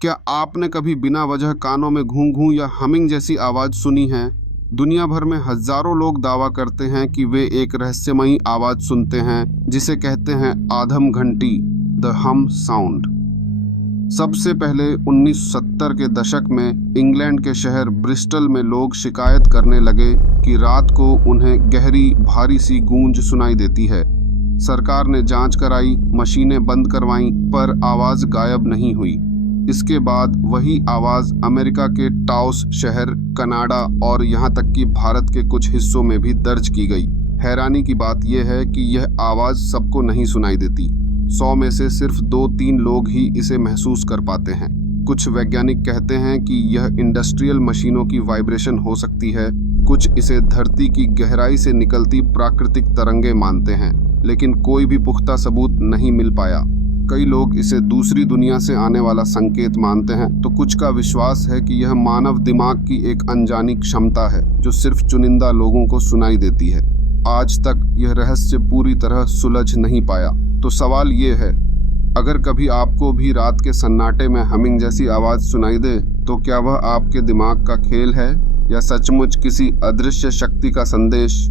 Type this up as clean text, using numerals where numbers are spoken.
क्या आपने कभी बिना वजह कानों में घूं घूं या हमिंग जैसी आवाज सुनी है? दुनिया भर में हजारों लोग दावा करते हैं कि वे एक रहस्यमयी आवाज सुनते हैं जिसे कहते हैं आधम घंटी, द हम साउंड। सबसे पहले 1970 के दशक में इंग्लैंड के शहर ब्रिस्टल में लोग शिकायत करने लगे कि रात को उन्हें गहरी भारी सी गूंज सुनाई देती है। सरकार ने जांच कराई, मशीनें बंद करवाईं, पर आवाज गायब नहीं हुई। इसके बाद वही आवाज अमेरिका के टाउस शहर, कनाडा और यहाँ तक कि भारत के कुछ हिस्सों में भी दर्ज की गई। हैरानी की बात यह है कि यह आवाज सबको नहीं सुनाई देती। 100 में से सिर्फ 2-3 लोग ही इसे महसूस कर पाते हैं। कुछ वैज्ञानिक कहते हैं कि यह इंडस्ट्रियल मशीनों की वाइब्रेशन हो सकती है, कुछ इसे धरती की गहराई से निकलती प्राकृतिक तरंगे मानते हैं, लेकिन कोई भी पुख्ता सबूत नहीं मिल पाया। कई लोग इसे दूसरी दुनिया से आने वाला संकेत मानते हैं, तो कुछ का विश्वास है कि यह मानव दिमाग की एक अनजानी क्षमता है जो सिर्फ चुनिंदा लोगों को सुनाई देती है। आज तक यह रहस्य पूरी तरह सुलझ नहीं पाया। तो सवाल ये है, अगर कभी आपको भी रात के सन्नाटे में हमिंग जैसी आवाज सुनाई दे, तो क्या वह आपके दिमाग का खेल है या सचमुच किसी अदृश्य शक्ति का संदेश?